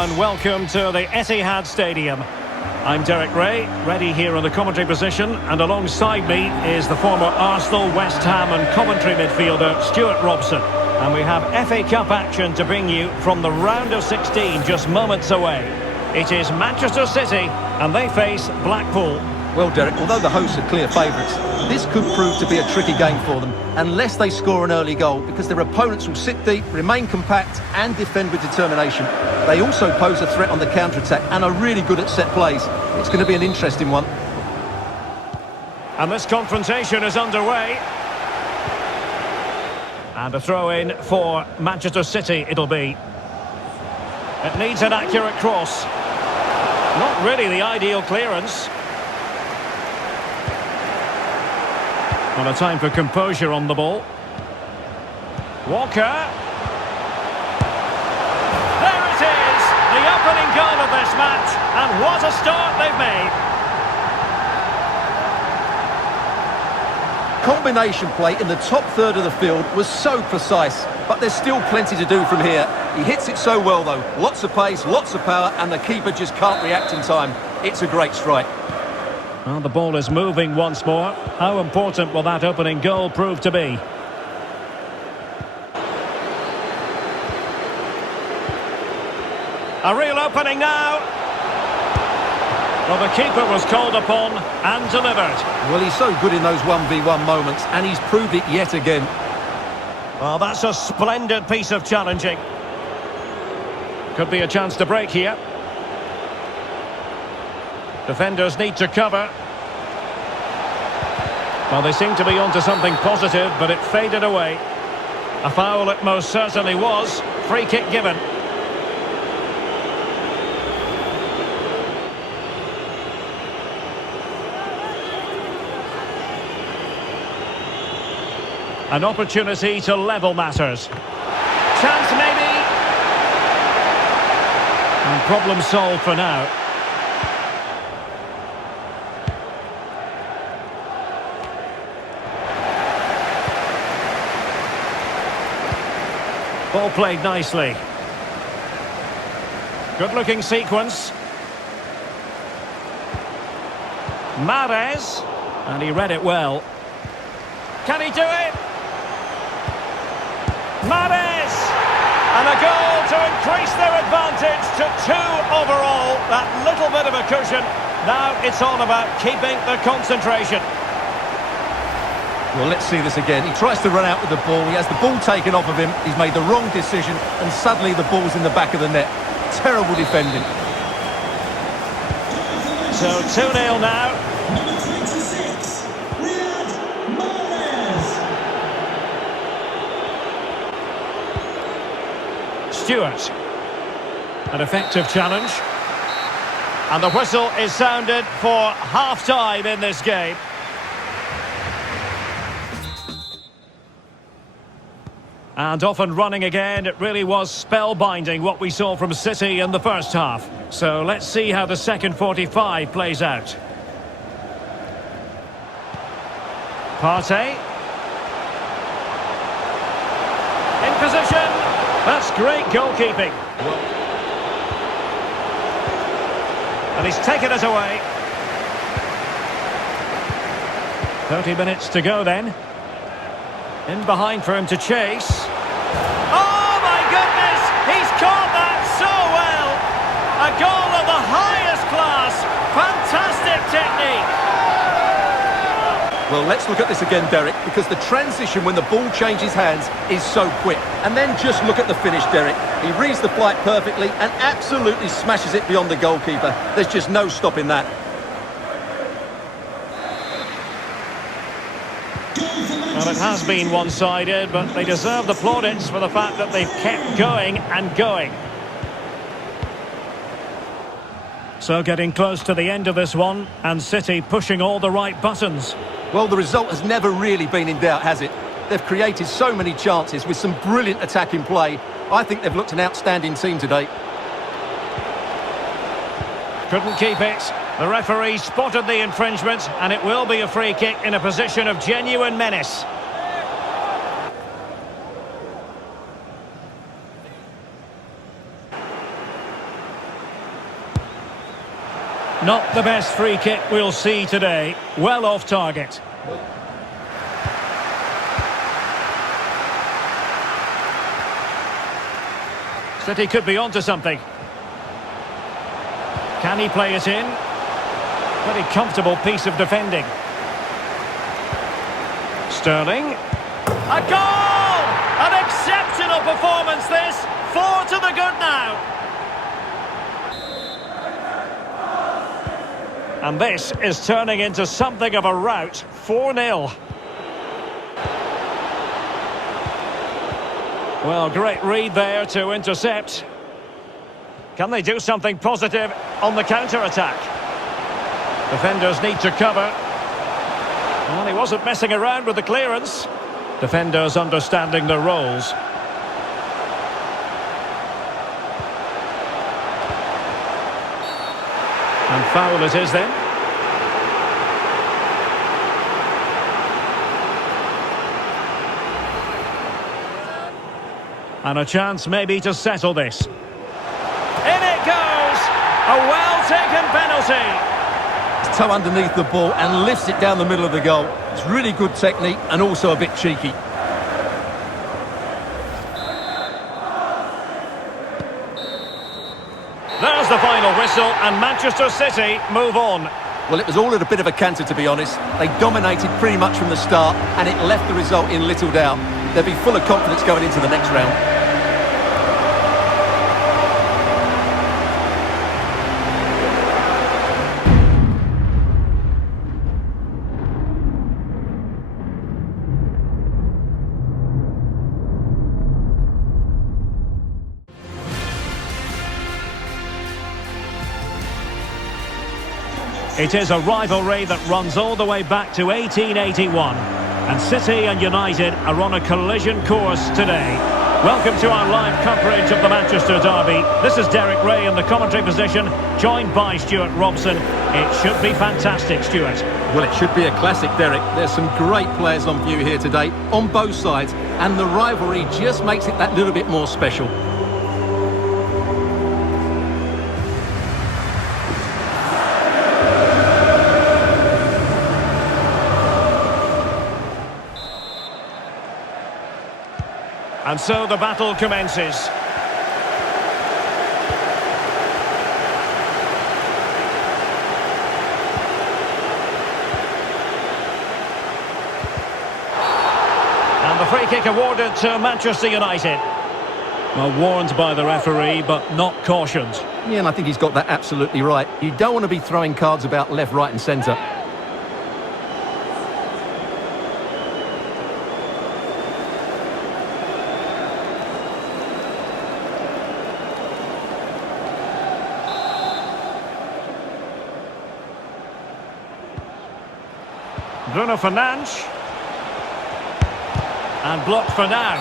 and welcome to the Etihad Stadium. I'm Derek Ray, ready here in the commentary position, and alongside me is the former Arsenal, West Ham and Coventry midfielder Stuart Robson. And we have FA Cup action to bring you from the round of 16 just moments away. It is Manchester City and they face Blackpool. Well, Derek, although the hosts are clear favourites, this could prove to be a tricky game for them unless they score an early goal, because their opponents will sit deep, remain compact and defend with determination. They also pose a threat on the counter-attack and are really good at set plays. It's going to be an interesting one. And this confrontation is underway. And a throw-in for Manchester City it'll be. It needs an accurate cross. Not really the ideal clearance. Not a time for composure on the ball. Walker. There it is! The opening goal of this match. And what a start they've made. Combination play in the top third of the field was so precise, but there's still plenty to do from here. He hits it so well though. Lots of pace, lots of power, and the keeper just can't react in time. It's a great strike. Well, the ball is moving once more. How important will that opening goal prove to be? A real opening now. Well, the keeper was called upon and delivered. Well, he's so good in those 1v1 moments, and he's proved it yet again. Well, that's a splendid piece of challenging. Could be a chance to break here. Defenders need to cover. Well, they seem to be onto something positive, but it faded away. A foul it most certainly was. Free kick given. An opportunity to level matters. Chance maybe. And problem solved for now. Ball played nicely. Good-looking sequence. Mahrez. And he read it well. Can he do it? Mahrez! And a goal to increase their advantage to 2 overall. That little bit of a cushion. Now it's all about keeping the concentration. Well, let's see this again. He tries to run out with the ball. He has the ball taken off of him. He's made the wrong decision, and suddenly the ball's in the back of the net. Terrible defending. So 2-0 now. Stewart. An effective challenge. And the whistle is sounded for half-time in this game. And off and running again. It really was spellbinding what we saw from City in the first half. So let's see how the second 45 plays out. Partey. In position. That's great goalkeeping. And he's taken it away. 30 minutes to go then. In behind for him to chase. Oh my goodness! He's caught that so well! A goal of the highest class. Fantastic technique. Well, let's look at this again, Derek, because the transition when the ball changes hands is so quick. And then just look at the finish, Derek. He reads the flight perfectly and absolutely smashes it beyond the goalkeeper. There's just no stopping that. Well, it has been one-sided, but they deserve the plaudits for the fact that they've kept going and going. So getting close to the end of this one, and City pushing all the right buttons. Well, the result has never really been in doubt, has it? They've created so many chances with some brilliant attacking play. I think they've looked an outstanding team today. Couldn't keep it. The referee spotted the infringement, and it will be a free kick in a position of genuine menace. Not the best free kick we'll see today. Well off target. City could be onto something. Can he play it in? Very comfortable piece of defending. Sterling. A goal! An exceptional performance this. 4 to the good now. And this is turning into something of a rout. 4-0. Well, great read there to intercept. Can they do something positive on the counter-attack? Defenders need to cover. Well, he wasn't messing around with the clearance. Defenders understanding their roles. And foul it is then. And a chance maybe to settle this. In it goes! A well-taken penalty. His toe underneath the ball and lifts it down the middle of the goal. It's really good technique and also a bit cheeky. There's the final whistle and Manchester City move on. Well, it was all at a bit of a canter, to be honest. They dominated pretty much from the start and it left the result in little doubt. They'll be full of confidence going into the next round. It is a rivalry that runs all the way back to 1881. And City and United are on a collision course today. Welcome to our live coverage of the Manchester derby. This is Derek Ray in the commentary position, joined by Stuart Robson. It should be fantastic, Stuart. Well, it should be a classic, Derek. There's some great players on view here today, on both sides, and the rivalry just makes it that little bit more special. And so the battle commences. And the free kick awarded to Manchester United. Well, warned by the referee, but not cautioned. Yeah, and I think he's got that absolutely right. You don't want to be throwing cards about left, right and centre. Bruno Fernandes. And blocked for now.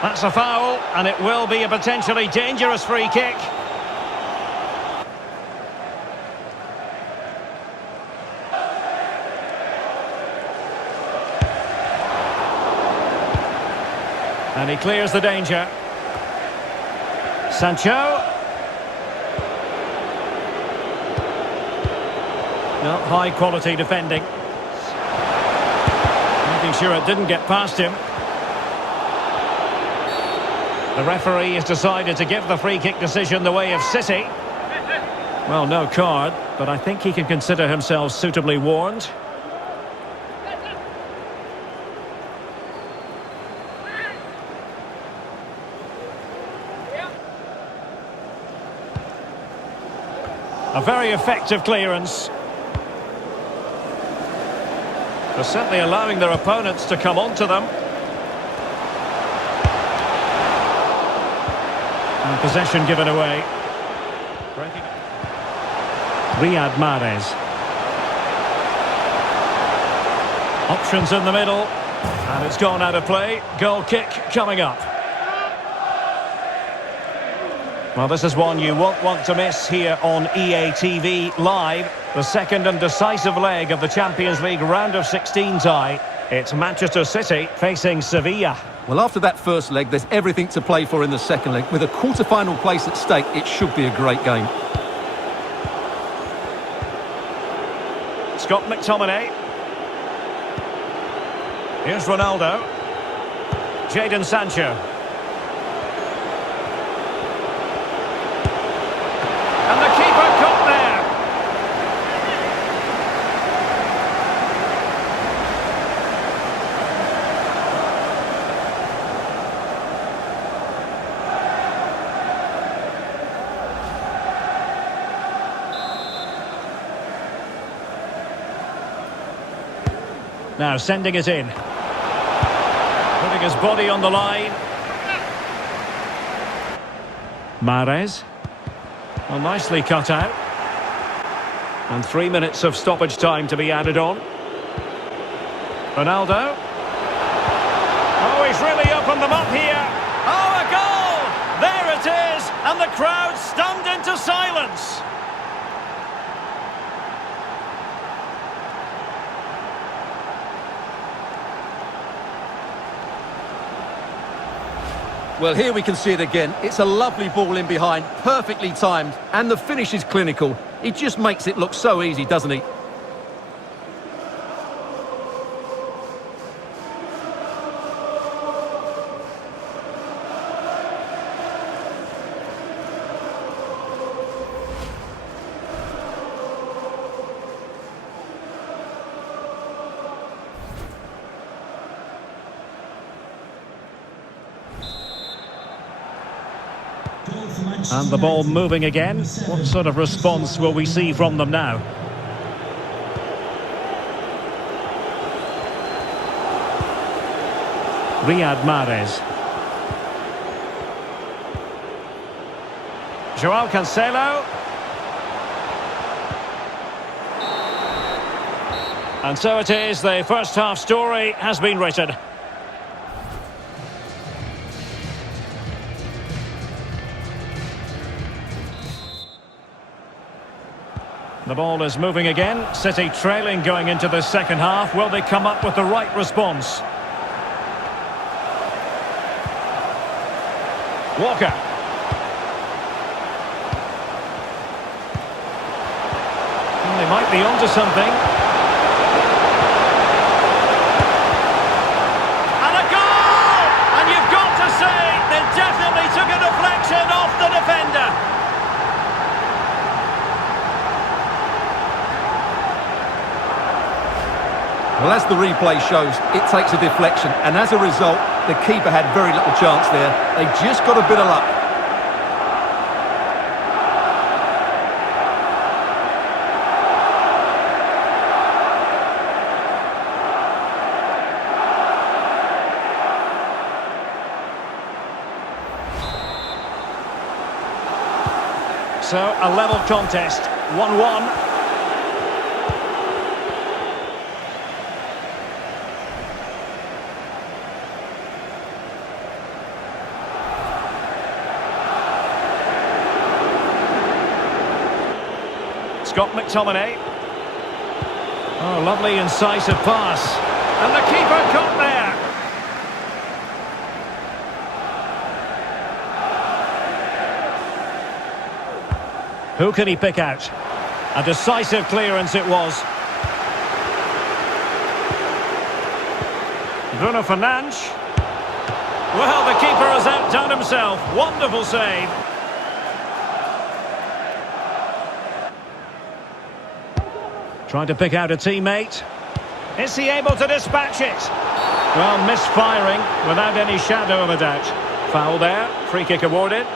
That's a foul, and it will be a potentially dangerous free kick. And he clears the danger. Sancho. No, high quality defending. Making sure it didn't get past him. The referee has decided to give the free kick decision the way of City. Well, no card, but I think he can consider himself suitably warned. A very effective clearance. They're certainly allowing their opponents to come onto them. And possession given away. Riyad Mahrez. Options in the middle. And it's gone out of play. Goal kick coming up. Well, this is one you won't want to miss here on EA TV Live. The second and decisive leg of the Champions League round of 16 tie. It's Manchester City facing Sevilla. Well, after that first leg, there's everything to play for in the second leg. With a quarter-final place at stake, it should be a great game. Scott McTominay. Here's Ronaldo. Jadon Sancho. And the keeper caught there. Now sending it in. Putting his body on the line. Mahrez. Well, nicely cut out. And 3 minutes of stoppage time to be added on. Ronaldo. Oh, he's really opened them up here. Oh, a goal! There it is! And the crowd stunned into silence. Well, here we can see it again. It's a lovely ball in behind, perfectly timed, and the finish is clinical. He just makes it look so easy, doesn't he? And the ball moving again. What sort of response will we see from them now? Riyad Mahrez. Joao Cancelo. And so it is, the first half story has been written. The ball is moving again. City trailing going into the second half. Will they come up with the right response? Walker. Well, they might be onto something. And a goal! And you've got to say, they definitely took a deflection off the defender. Well, as the replay shows, it takes a deflection, and as a result, the keeper had very little chance there. They just got a bit of luck. So, a level contest, 1-1. Scott McTominay. Oh, lovely incisive pass. And the keeper caught there. Who can he pick out? A decisive clearance it was. Bruno Fernandes. Well, the keeper has outdone himself. Wonderful save. Trying to pick out a teammate. Is he able to dispatch it? Well, misfiring without any shadow of a doubt. Foul there. Free kick awarded.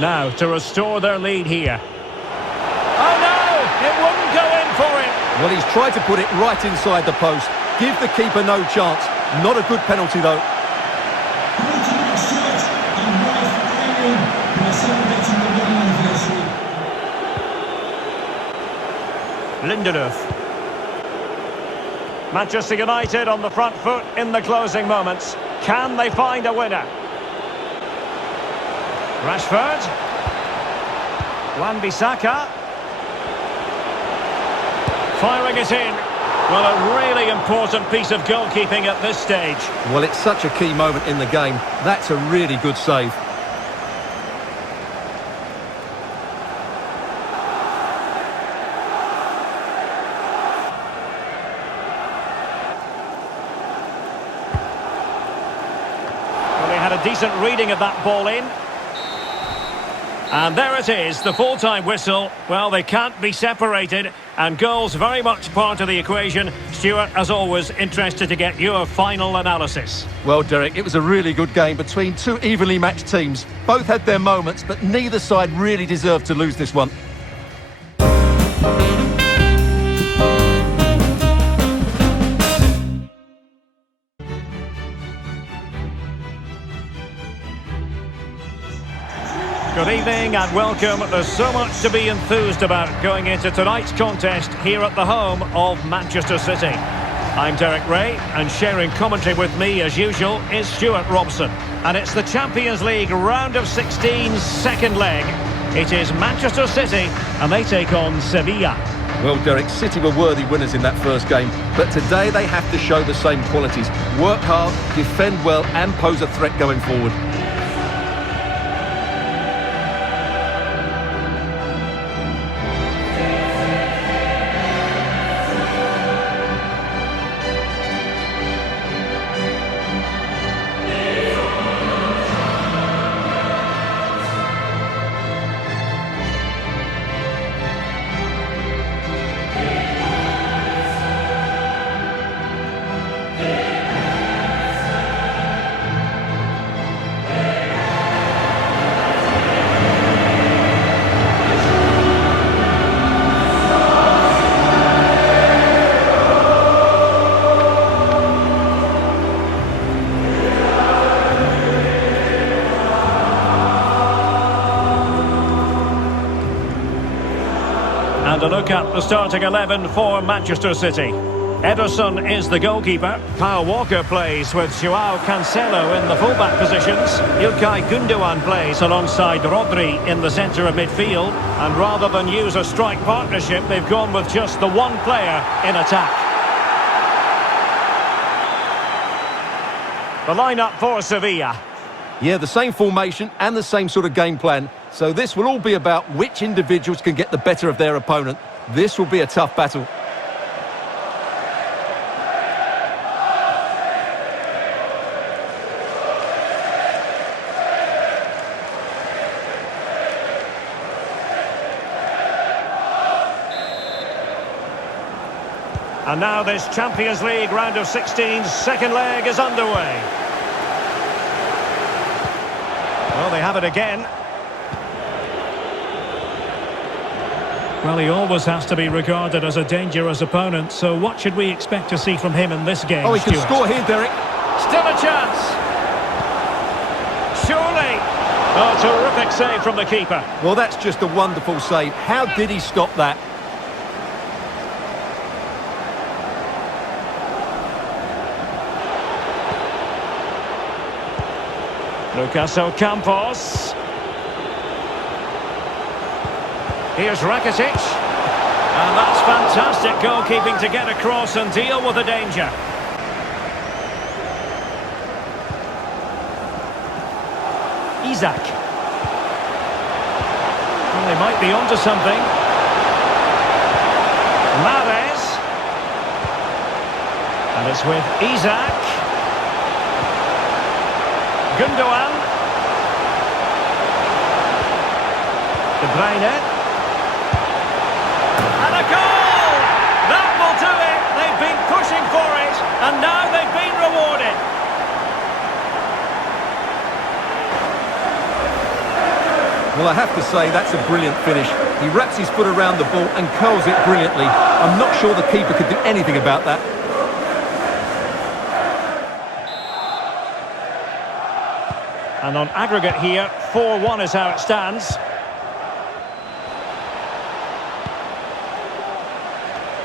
Now, to restore their lead here. Oh no! It wouldn't go in for him! Well, he's tried to put it right inside the post. Give the keeper no chance. Not a good penalty, though. Lindelöf. Manchester United on the front foot in the closing moments. Can they find a winner? Rashford. Wan-Bissaka. Firing it in. Well, a really important piece of goalkeeping at this stage. Well, it's such a key moment in the game. That's a really good save. Well, they had a decent reading of that ball in. And there it is, the full-time whistle. Well, they can't be separated, and goals very much part of the equation. Stuart, as always, interested to get your final analysis. Well, Derek, it was a really good game between two evenly matched teams. Both had their moments, but neither side really deserved to lose this one. Good evening and welcome. There's so much to be enthused about going into tonight's contest here at the home of Manchester City. I'm Derek Ray, and sharing commentary with me as usual is Stuart Robson. And it's the Champions League round of 16's second leg. It is Manchester City and they take on Sevilla. Well, Derek, City were worthy winners in that first game, but today they have to show the same qualities. Work hard, defend well and pose a threat going forward. And a look at the starting 11 for Manchester City. Ederson is the goalkeeper. Kyle Walker plays with Joao Cancelo in the fullback positions. Ilkay Gundogan plays alongside Rodri in the centre of midfield. And rather than use a strike partnership, they've gone with just the one player in attack. The lineup for Sevilla. Yeah, the same formation and the same sort of game plan. So this will all be about which individuals can get the better of their opponent. This will be a tough battle. And now this Champions League round of 16's second leg is underway. Well, they have it again. Well, he always has to be regarded as a dangerous opponent, so what should we expect to see from him in this game, Oh, he can Stuart? score here, Derek. Still a chance. Surely. Oh, terrific save from the keeper. Well, that's just a wonderful save. How did he stop that? Lucas Ocampos. Here's Rakitic. And that's fantastic goalkeeping to get across and deal with the danger. Isak. Well, they might be onto something. Mahrez. And it's with Isak. Gundogan. De Bruyne. And a goal! That will do it! They've been pushing for it, and now they've been rewarded. Well, I have to say, that's a brilliant finish. He wraps his foot around the ball and curls it brilliantly. I'm not sure the keeper could do anything about that. And on aggregate here, 4-1 is how it stands.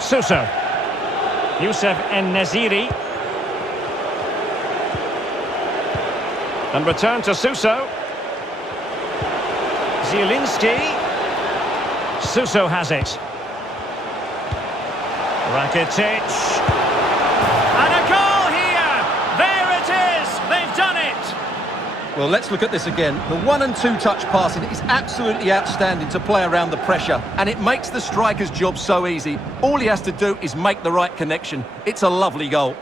Suso. Youssef En-Nesyri. And return to Suso. Zielinski. Suso has it. Rakitic. And a goal here! There it is! They've done it! Well, let's look at this again. The 1 and 2 touch passing is absolutely outstanding to play around the pressure, and it makes the striker's job so easy. All he has to do is make the right connection. It's a lovely goal.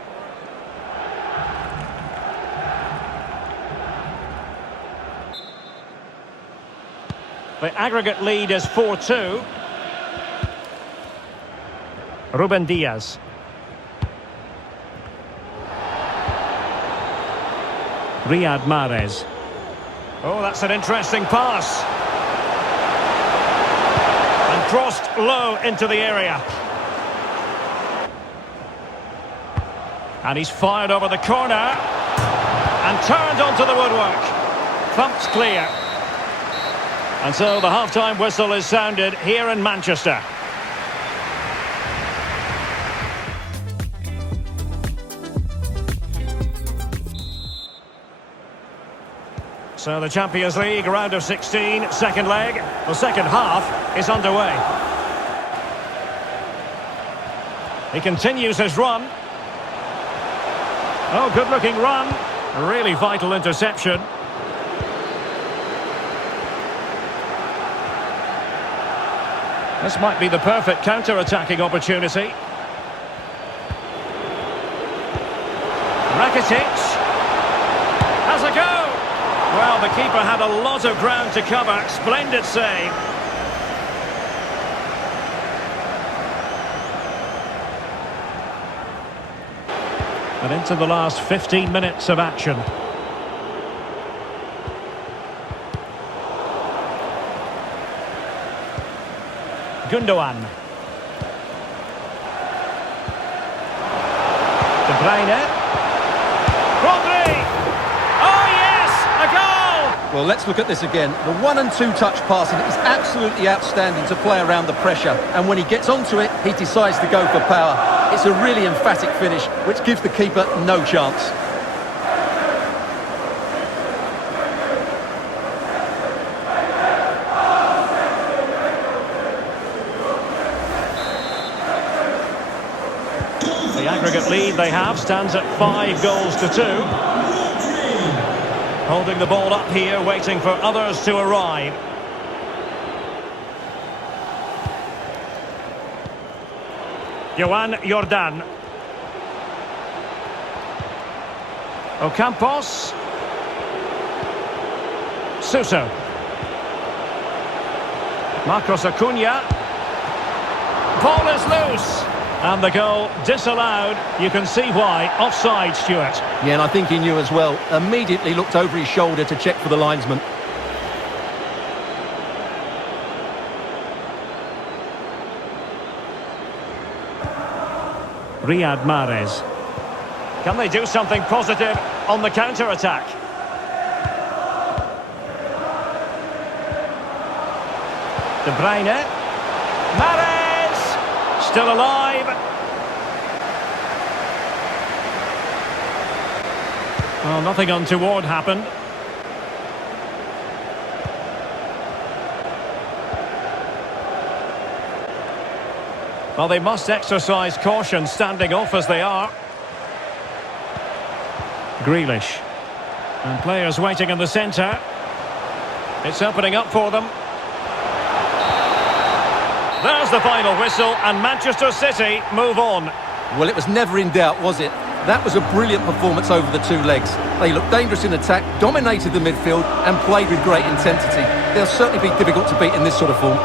The aggregate lead is 4-2. Ruben Diaz. Riyad Mahrez. Oh, that's an interesting pass. And crossed low into the area. And he's fired over the corner. And turned onto the woodwork. Thumped clear. And so the half-time whistle is sounded here in Manchester. So the Champions League round of 16, second leg. The second half is underway. He continues his run. Oh, good-looking run. Really vital interception. This might be the perfect counter-attacking opportunity. Rakitic has a go. Well, the keeper had a lot of ground to cover. Splendid save. And into the last 15 minutes of action. Gundogan. De Bruyne. Rodri. Oh yes, a goal! Well, let's look at this again. The 1 and 2 touch passing is absolutely outstanding to play around the pressure. And when he gets onto it, he decides to go for power. It's a really emphatic finish, which gives the keeper no chance. The aggregate lead they have stands at 5-2. Holding the ball up here, waiting for others to arrive. Joan Jordan. Ocampos. Suso. Marcos Acuna. Ball is loose. And the goal disallowed. You can see why. Offside, Stuart. Yeah, and I think he knew as well. Immediately looked over his shoulder to check for the linesman. Riyad Mahrez. Can they do something positive on the counter-attack? De Bruyne. Mahrez! Still alive. Well, nothing untoward happened. Well, they must exercise caution standing off as they are. Grealish. And players waiting in the centre. It's opening up for them. There's the final whistle, and Manchester City move on. Well, it was never in doubt, was it? That was a brilliant performance over the two legs. They looked dangerous in attack, dominated the midfield, and played with great intensity. They'll certainly be difficult to beat in this sort of form.